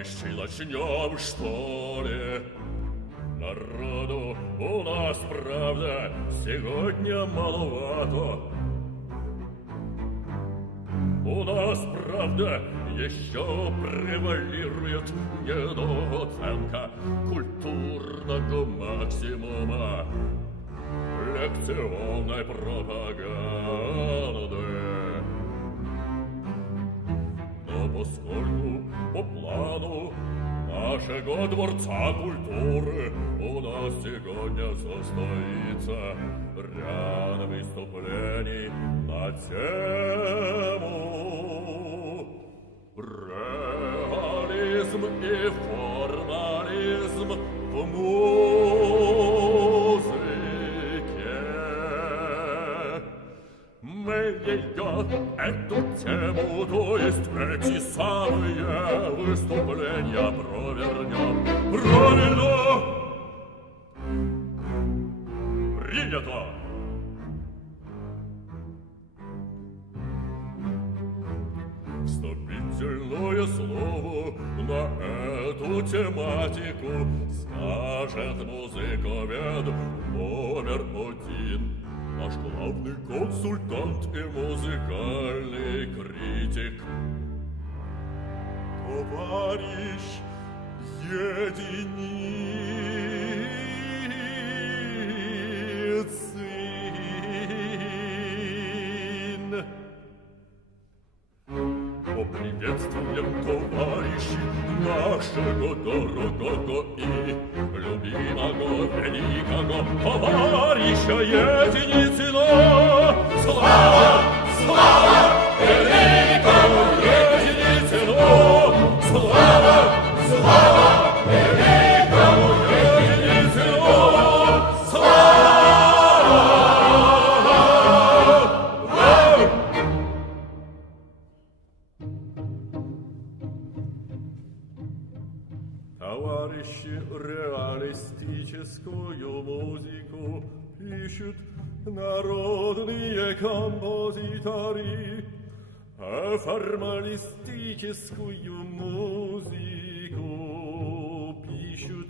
Товарищи, начнем, что ли? Народу у нас, правда, сегодня маловато. У нас, правда, еще превалирует недооценка культурного максимума лекционной пропаганды. Но поскольку по плану нашего Дворца культуры у нас сегодня состоится ряд выступлений на тему реализм и формализм в музыке. Мы ее, эту тему, то есть эти самые выступления провернем. Правильно! Принято! Вступительное слово на эту тематику скажет музыковед номер один, наш главный консультант и музыкальный критик, товарищ Единицын. Поприветствуем, товарищи, нашего дорогого и любимого великого товарища Единицына. Слава, слава великому Единицыну! Слава, слава великому Единицыну! Слава! Товарищи реалистическую музыку пишут народные композиторы, а формалистическую музыку пишут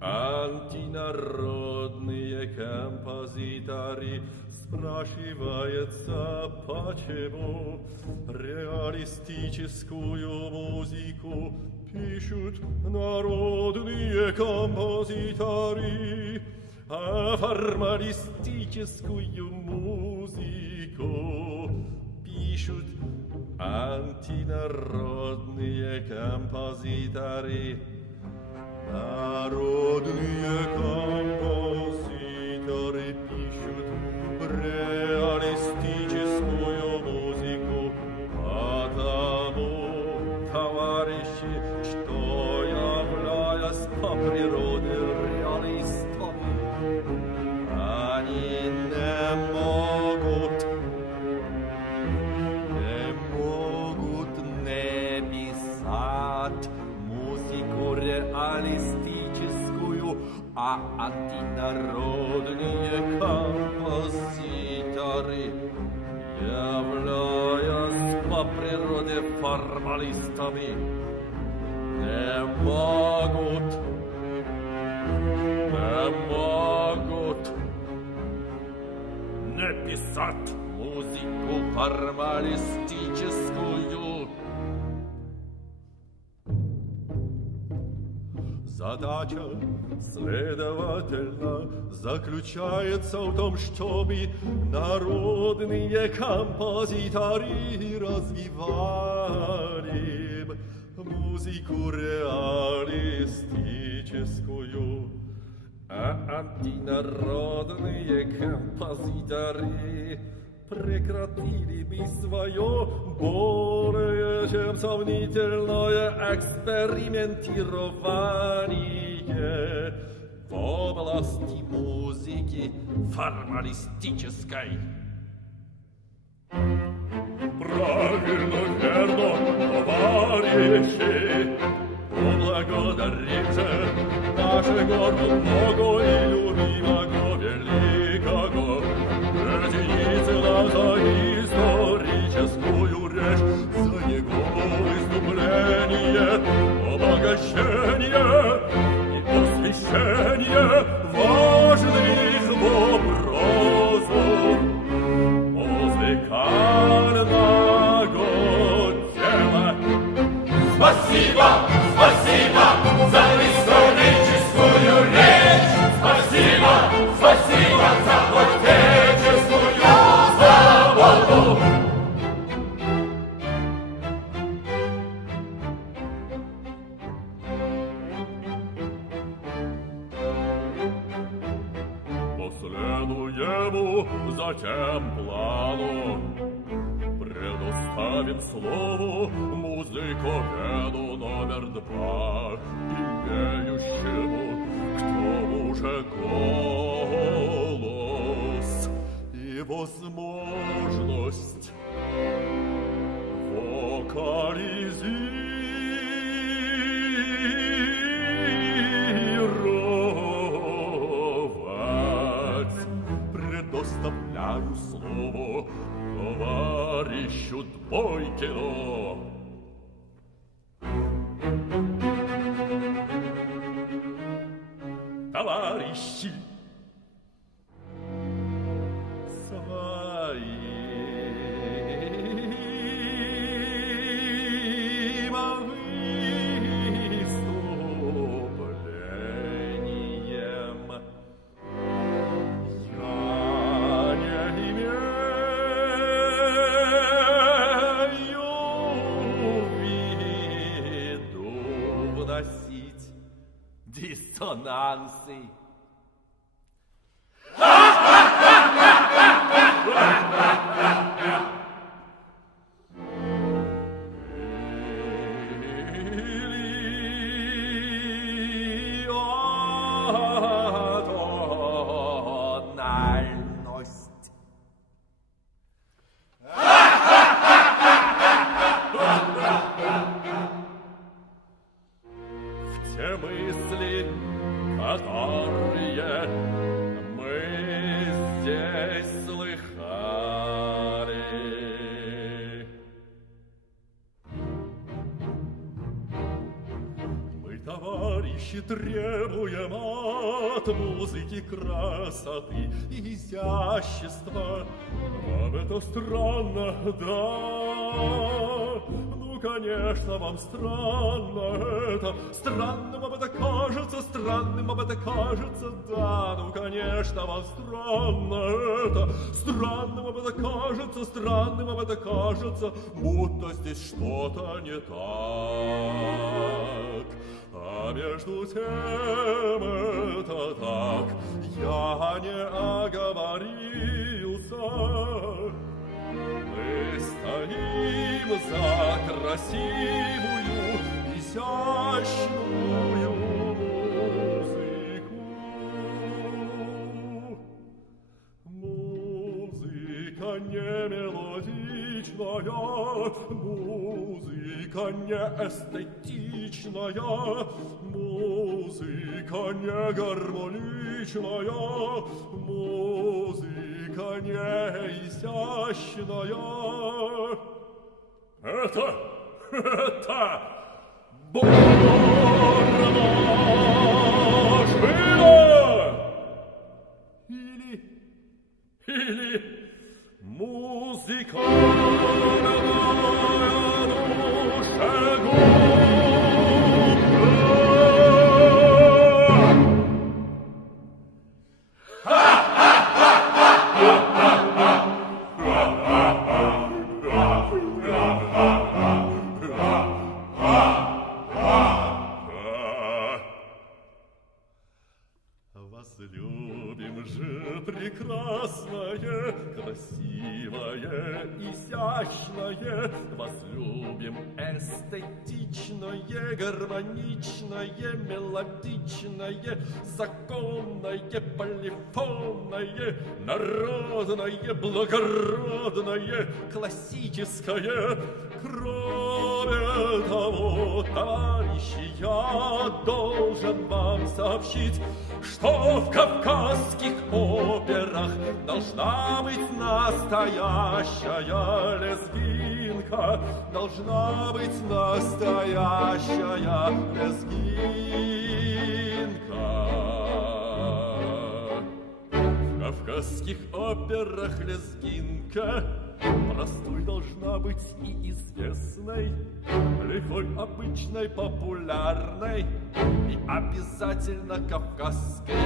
антинародные композиторы. Спрашивается, почему реалистическую музыку пишут народные композиторы, а формалистическую музыку пишут антинародные композиторы. Народные композиторы пишут реалистическую музыку, потому, товарищи, что, являясь по природе реалистами, они не могут не писать музыку реалистическую, а антинародные композиторы, являясь по природе формалистами, не могут не писать музыку формалистическую. Задача, следовательно, заключается в том, чтобы народные композиторы развивали музыку реалистическую, а антинародные композиторы прекратили бы свое более чем сомнительное экспериментирование в области музыки формалистической. Правильно, верно, товарищи, поблагодарим же нашего родного и любимого великого Единицына за историческую речь, за его выступление. Спасибо, спасибо за историческую речь. Спасибо, спасибо за отеческую свободу. Последуему затем плану, предоставим слову музыковеду номер 2, имеющему к тому же голос и возможность вокализировать. Предоставляю слово товарищу Двойкину. Товарищи, своим выступлением я не имею в виду вносить диссонансы. Или атональность. В те мысли, которые мы здесь слыхали, мы, товарищи, требуем от музыки красоты и изящества. Вам это странно, да? Ну, конечно, вам странно это. Странным вам это кажется, странным вам это кажется, да. Ну, конечно, вам странно это. Странным вам это кажется, странным вам это кажется, будто здесь что-то не так. А между тем это так. Я не оговорился. Мы стоим за красивую, изящную музыку. Музыка не мелодичная, музыка не эстетичная, музыка не гармоничная, музыка не изящная. Это Борнашвили! Или музыка возлюбим же прекрасное, красивое, изящное, возлюбим эстетичное, гармоничное, мелодичное, законное, полифонное, народное, благородное, классическое. Кроме того, товарищи, я должен вам сообщить, что в кавказских операх должна быть настоящая лезгинка, должна быть настоящая лезгинка. В кавказских операх лезгинка простой должна быть и известной, лихой, обычной, популярной и обязательно кавказской.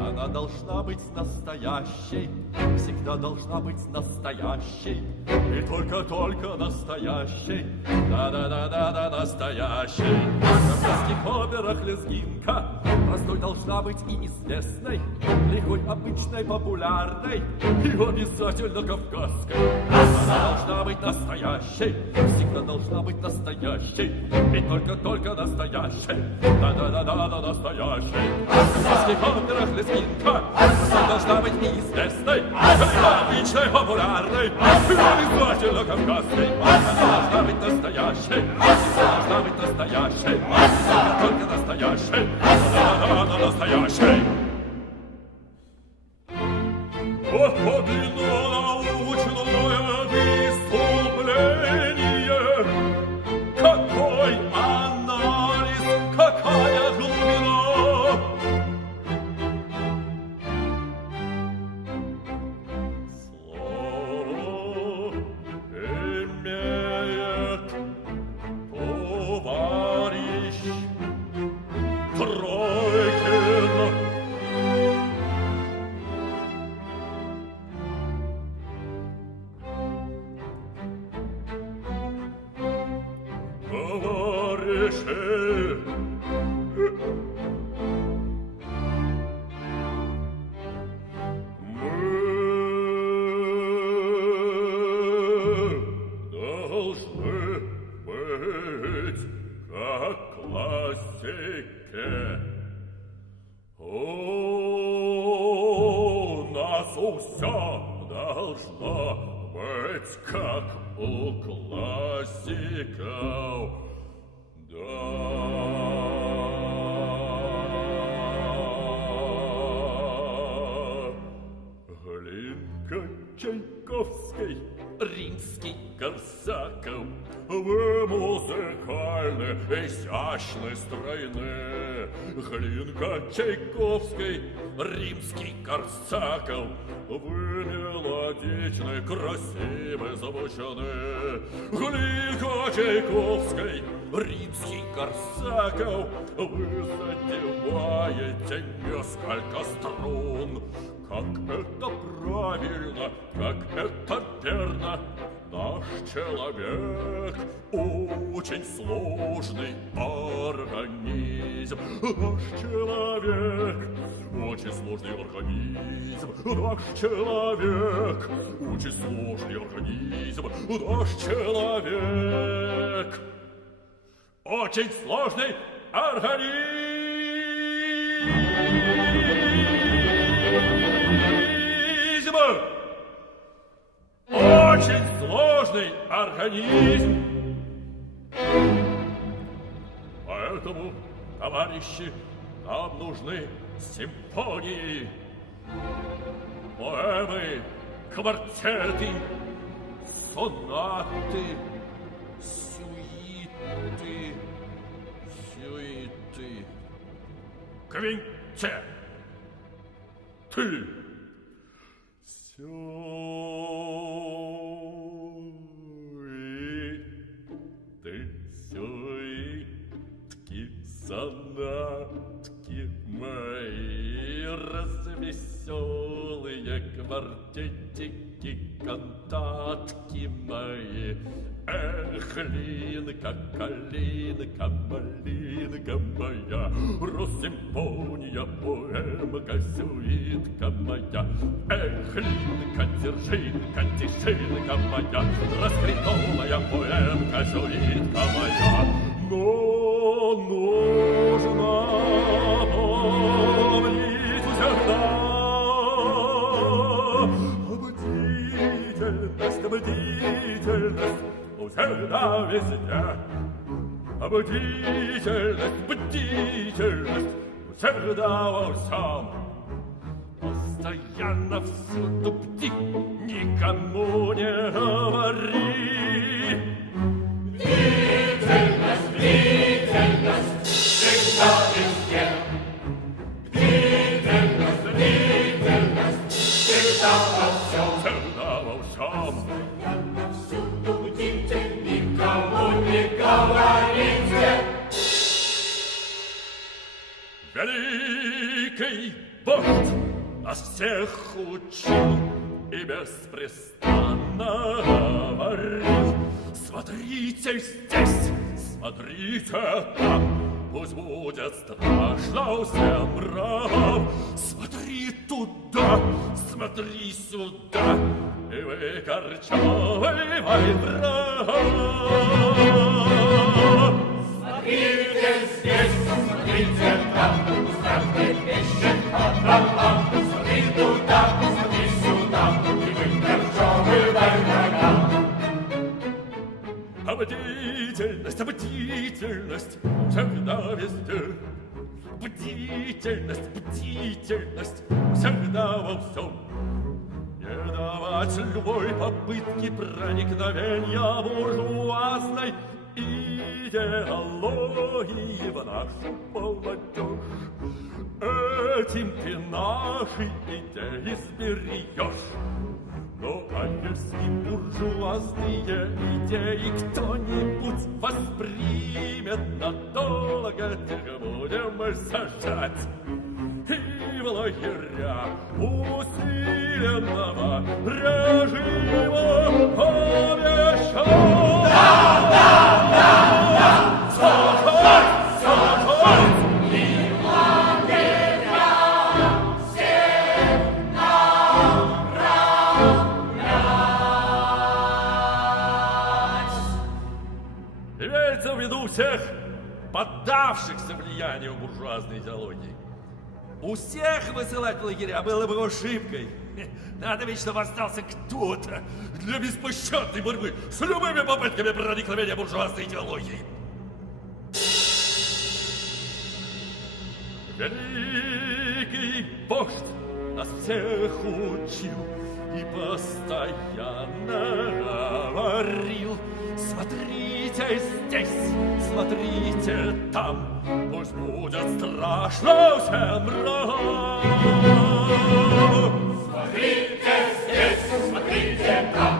Она должна быть настоящей, всегда должна быть настоящей, и только настоящей, да-да-да-да-да, настоящей. В кавказских операх лезгинка простой должна быть и известной, лихой, обычной, популярной и обязательно кавказской. Она должна быть настоящей, всегда должна быть настоящей, и только настоящей, да-да-да-да, настоящей. В кавказских операх лезгинка простой должна быть и известной, лихой, обычной, популярной и обязательно кавказской. Она должна быть настоящей, всегда должна быть настоящей, и только настоящей, да-да-да, настоящей. Подлинно научное преступление. Какой анализ, какая глубина. Слово имеет товарищ Тройкин. Как у классиков, да. Глинка Чайковский, римский Корсаков, вы музыкальны, изящны, стройны. Глинка Чайковский, римский Корсаков, вы мелодичны, красивы, звучны. Глинка Чайковский, римский Корсаков, вы задеваете несколько струн. Как это правильно, как это верно. Наш человек очень сложный организм. Наш человек очень сложный организм. Наш человек очень сложный организм. Наш человек очень сложный организм. Очень сложный организм. Поэтому, товарищи, нам нужны симфонии, поэмы, квартеты, сонаты, сюиты, квинтет. Ты сюитки, сонатки мои, развеселые квартетики, кантатки мои. Эх, линка, калинка, малинка моя, Росимфония, поэмка, сюитка моя. Эх, линка, держинка, тишинка моя, расцветная поэмка, сюитка моя. Но нужно помнить всегда бдительность, бдительность, всегда везде. Бдительность, бдительность, всегда во всем. Постоянно всюду бди, никому не говори. Бдительность, бдительность, всегда везде. Бдительность, бдительность, всегда во всем. Всегда во всем. Великий вождь нас всех учил и беспрестанно говорил: смотрите здесь, смотрите там, пусть будет страшно всем врагам. Смотри туда, смотри сюда, и выкорчевывай врага. Смотрите здесь, смотрите там, страх трепещет по домам. Смотри туда, смотри сюда, и выкорчевывай врага. Бдительность, бдительность, всегда везде. Бдительность, бдительность, всегда во всем. Не давать любой попытки проникновения буржуазной идеологии в нашу молодежь. Этим ты наши идеи сбережешь. Ну, а если буржуазные идеи кто-нибудь воспримет надолго, их будем мы сажать и в лагеря усиленного режима помещать. Сажать, сажать! И в лагеря всех направлять. Имеется в виду всех поддавшихся влиянию буржуазной идеологии. Всех высылать в лагеря было бы ошибкой. Надо ведь, чтобы остался кто-то для беспощадной борьбы с любыми попытками проникновения буржуазной идеологии. Великий вождь нас всех учил и постоянно говорил: смотрите здесь, смотрите там, пусть будет страшно всем врагам. Смотрите здесь, смотрите там,